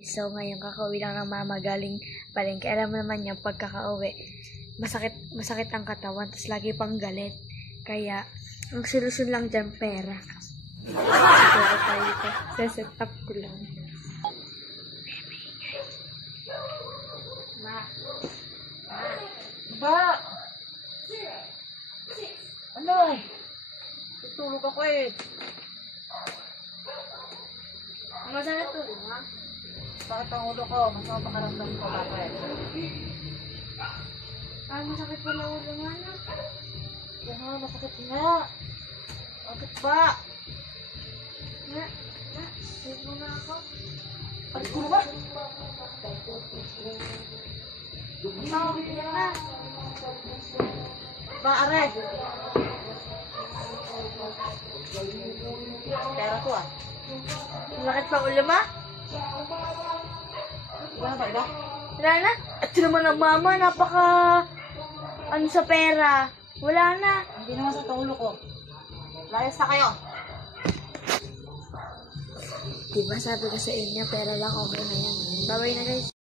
So, ngayon kakauwi lang ng mama galing palengke. Alam mo naman niya, pagkakauwi, masakit ang katawan, tapos lagi pang galit. Kaya, ang solusyon lang dyan, pera. Pera tayo ito. Set up ko lang. Ma. Ba? Ano? Tutulog ako eh. Masakit tulog, ha? Bakit ang ulo ko? Masama pakaramdam ko bakit? Masakit pala ulo nga na. Yan masakit nga. Bakit ba? Save mo na ako. Alis ko na ba? Tawagin niya na. Ba, are? Pera ko ah. Masakit pa ulo, ma? Wala ba iba? Wala na. At naman ang mama, ano sa pera. Wala na. Hindi naman sa ulo ko. Layas na kayo. Diba sabi ko sa inyo, pera lang okay na yan. Bye-bye na guys.